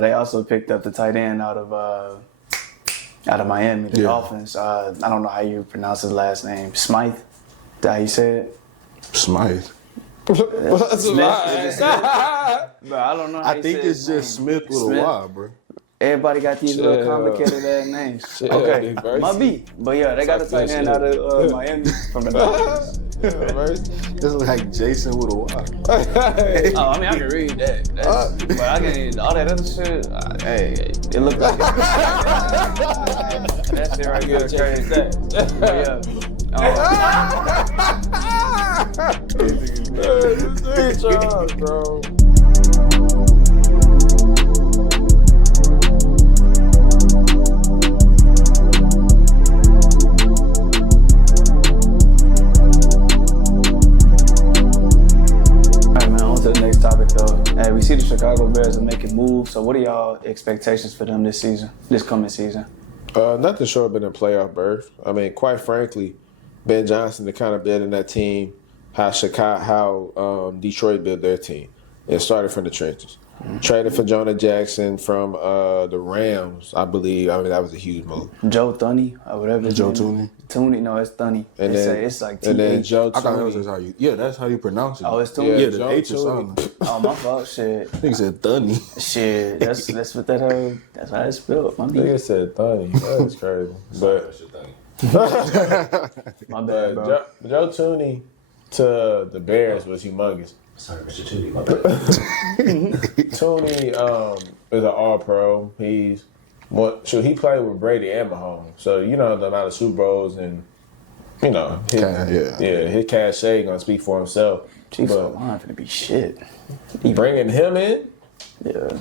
They also picked up the tight end out of Miami, the Dolphins. I don't know how you pronounce his last name. Smythe? Is that how you say it? Smythe. What's a lie? Bro, I don't know how I think it's just Smith with a Y, bro. Everybody got these little complicated ass names. Okay, might be. But yeah, they got a tight end out of Miami from the Dolphins. This is like Jason with a Y. Oh, I mean, I can read that. But I can't, all that other shit, hey, it look like it. That shit right there crazy. Yeah. Bro. Hey, we see the Chicago Bears are making moves. So what are y'all expectations for them this coming season? Nothing short of a playoff berth. I mean, quite frankly, Ben Johnson to kind of build in that team how Detroit built their team. It started from the trenches. Traded for Jonah Jackson from the Rams, I believe. I mean, that was a huge move. Joe Thuney, or whatever. Joe Thuney? Thuney, no, it's Thuney. And it's like and then Joe Thuney. I thought that was how you. Yeah, that's how you pronounce it. Oh, it's Thuney. Yeah, the H is silent. Oh, my fault. Shit. I think it said Thuney. Shit, that's what that. That's how it's spelled. My I think it said Thuney. That's crazy. But my bad, bro. Joe Thuney to the Bears was humongous. Sorry, Mr. Tooney, my bad. Tooney is an All-Pro. He played with Brady and Mahomes. So you know the amount of Super Bowls and his cachet gonna speak for himself. Chiefs line gonna be shit. Bringing him in,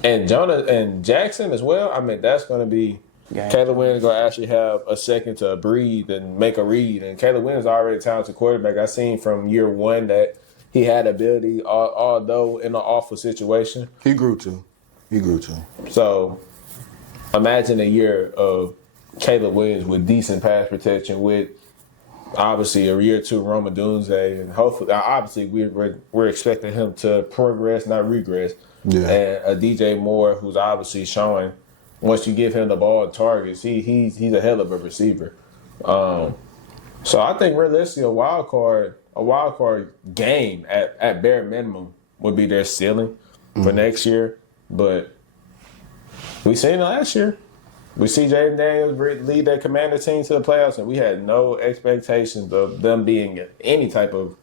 and Jonah and Jackson as well. I mean that's gonna be. Caleb Williams gonna actually have a second to breathe and make a read. And Caleb Williams is already a talented quarterback. I seen from year one that. He had ability, although in an awful situation. He grew too. So, imagine a year of Caleb Williams with decent pass protection, with obviously a year or two Rome Odunze, and hopefully, obviously, we're expecting him to progress, not regress. Yeah. And a DJ Moore, who's obviously showing once you give him the ball and targets, he's a hell of a receiver. So I think realistically, a wild card game at bare minimum would be their ceiling for next year. But we seen it last year. We see Jaden Daniels lead that Commander team to the playoffs, and we had no expectations of them being any type of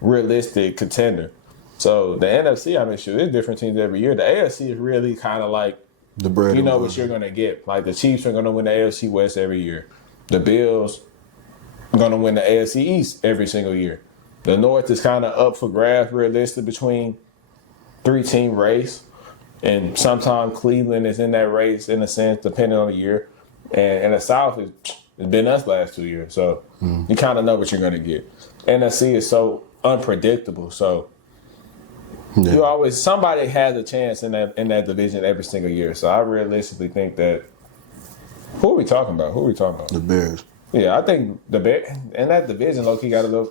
realistic contender. So the NFC, I mean, sure, there's different teams every year. The AFC is really kind of like the bread. You know what you're going to get. Like the Chiefs are going to win the AFC West every year. The Bills are going to win the AFC East every single year. The North is kind of up for grabs, realistic between 3-team race. And sometimes Cleveland is in that race in a sense, depending on the year. And the South it's been us last 2 years. So you kind of know what you're going to get. NFC is so unpredictable. So you always somebody has a chance in that division every single year. So I realistically think that who are we talking about? The Bears. Yeah, I think the Bears in that division low key got a little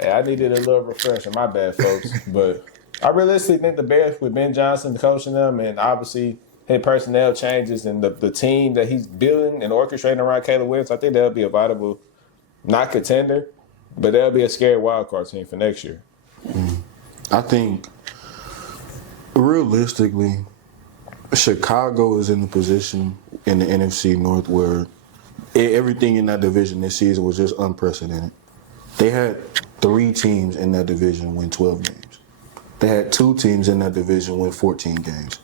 I needed a little refresher. My bad, folks. But I realistically think the Bears with Ben Johnson coaching them and obviously his personnel changes and the team that he's building and orchestrating around Caleb Williams, I think they'll be a viable, not contender, but they'll be a scary wild card team for next year. I think realistically, Chicago is in the position in the NFC North where everything in that division this season was just unprecedented. They had 3 teams in that division win 12 games. They had 2 teams in that division win 14 games.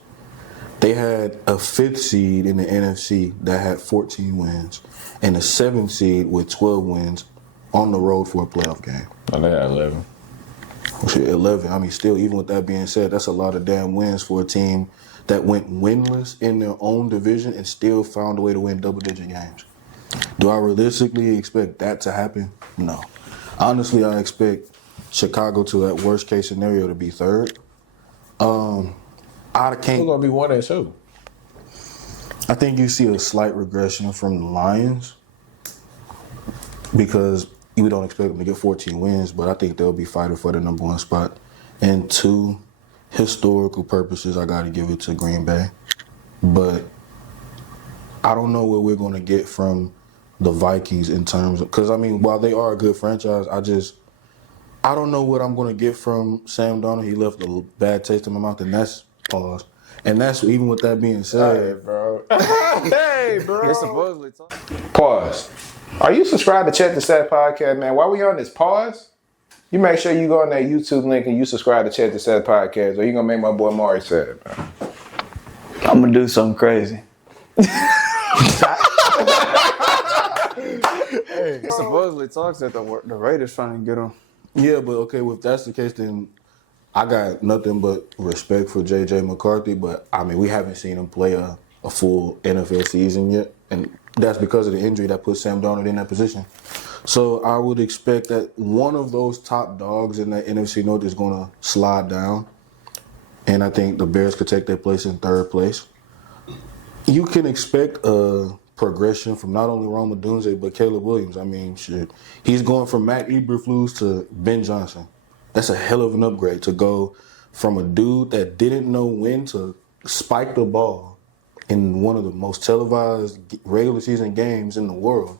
They had a 5th seed in the NFC that had 14 wins and a 7th seed with 12 wins on the road for a playoff game. And they had 11. 11. I mean, still, even with that being said, that's a lot of damn wins for a team that went winless in their own division and still found a way to win double-digit games. Do I realistically expect that to happen? No. Honestly, I expect Chicago to, at worst-case scenario, to be 3rd. Who's going to be 1 and 2? I think you see a slight regression from the Lions because we don't expect them to get 14 wins, but I think they'll be fighting for the number 1 spot. And 2, historical purposes, I got to give it to Green Bay. But I don't know what we're going to get from the Vikings in terms of, because I mean, while they are a good franchise, I don't know what I'm going to get from Sam Darnold. He left a bad taste in my mouth, and that's pause. And that's even with that being said, Hey, bro. Hey, You're bro. supposedly talking. Pause. Are you subscribed to Check the Stat Podcast, man? While we on this pause, you make sure you go on that YouTube link and you subscribe to Check the Stat Podcast, or you going to make my boy Omari sad, man. I'm gonna do something crazy. Supposedly talks that the Raiders trying to get him. yeah, but okay, if that's the case, then I got nothing but respect for J.J. McCarthy, but I mean, we haven't seen him play a full NFL season yet, and that's because of the injury that put Sam Darnold in that position. So I would expect that one of those top dogs in the NFC North is going to slide down, and I think the Bears could take their place in third place. You can expect a progression from not only Roma Dunze, but Caleb Williams. I mean, shit, he's going from Matt Eberflus to Ben Johnson. That's a hell of an upgrade to go from a dude that didn't know when to spike the ball in one of the most televised regular season games in the world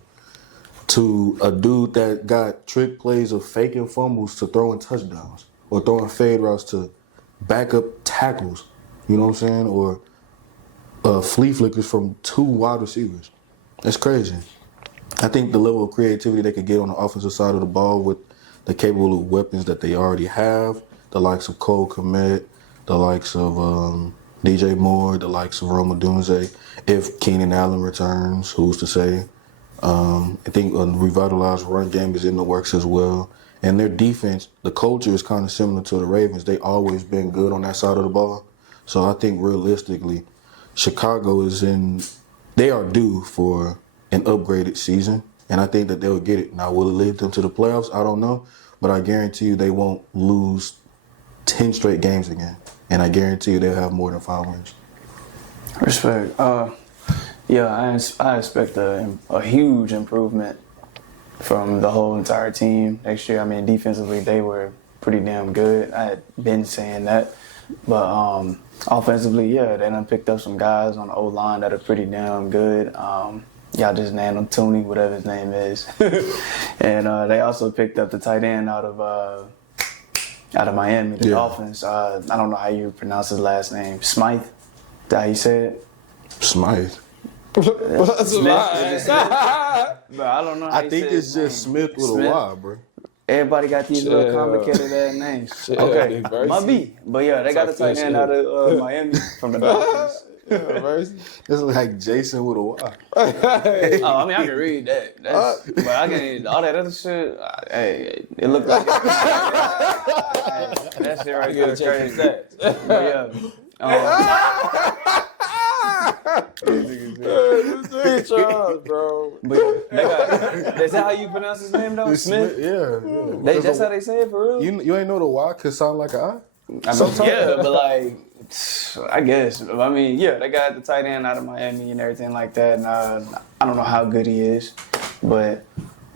to a dude that got trick plays of faking fumbles to throwing touchdowns or throwing fade routes to backup tackles, you know what I'm saying? Or flea flickers from 2 wide receivers. That's crazy. I think the level of creativity they could get on the offensive side of the ball with the capable of weapons that they already have, the likes of Cole Kmet, the likes of DJ Moore, the likes of Roma Dunze. If Keenan Allen returns, who's to say? I think a revitalized run game is in the works as well. And their defense, the culture is kind of similar to the Ravens. They always been good on that side of the ball. So I think realistically, Chicago they are due for an upgraded season, and I think that they'll get it. Now, will it lead them to the playoffs? I don't know, but I guarantee you they won't lose 10 straight games again, and I guarantee you they'll have more than 5 wins. Respect. Yeah, I expect a huge improvement from the whole entire team next year. I mean, defensively, they were pretty damn good. I had been saying that. But offensively, yeah, they done picked up some guys on the O-line that are pretty damn good. Y'all just named him Tooney, whatever his name is. And they also picked up the tight end out of Miami, the Dolphins. I don't know how you pronounce his last name. Smythe? Is that how you say it? Smythe. What's Smith? But I don't know how I think it's just Smith with a Y, bro. Everybody got these little complicated ass names. Okay, might be. But yeah, they got the tight end out of Miami from the Dolphins. It's like Jason with a Y. Oh, I mean, I can read that. But I can't, all that other shit, hey, it looked like it. That shit right there is crazy. But yeah. This Charles, bro. But yeah, is that how you pronounce his name though? Smith? Yeah. That's how they say it for real? You ain't know the Y could sound like an I? I mean, yeah, but like, I guess. I mean, yeah, they got the tight end out of Miami and everything like that. And I don't know how good he is, but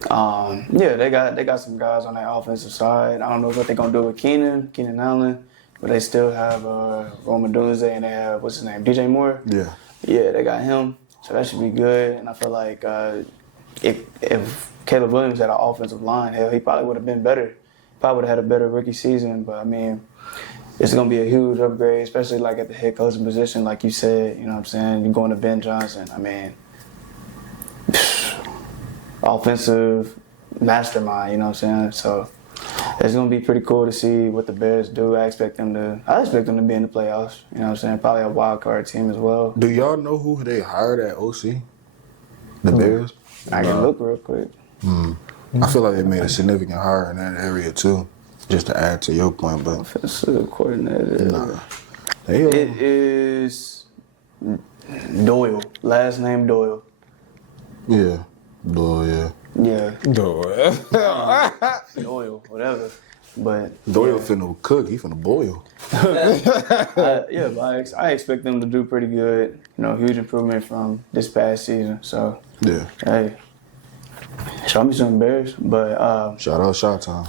yeah, they got some guys on that offensive side. I don't know what they're gonna do with Keenan Allen, but they still have Roma Dunze and they have what's his name, DJ Moore. Yeah, they got him, so that should be good. And I feel like if Caleb Williams had an offensive line, hell, he probably would have been better. Probably would have had a better rookie season. But I mean, it's gonna be a huge upgrade, especially like at the head coaching position, like you said. You know what I'm saying? You're going to Ben Johnson. I mean, offensive mastermind. You know what I'm saying? So it's gonna be pretty cool to see what the Bears do. I expect them to be in the playoffs. You know what I'm saying? Probably a wild card team as well. Do y'all know who they hired at OC? The Bears? I can look real quick. I feel like they made a significant hire in that area too, just to add to your point. But offensive coordinator. Nah. It is Doyle. Last name Doyle. Yeah. Doyle, yeah. Yeah. Doyle. Doyle, whatever. But Doyle finna cook. He finna boil. but I expect them to do pretty good. You know, huge improvement from this past season. So Yeah. hey, show me some Bears. But Shout out Shot Time.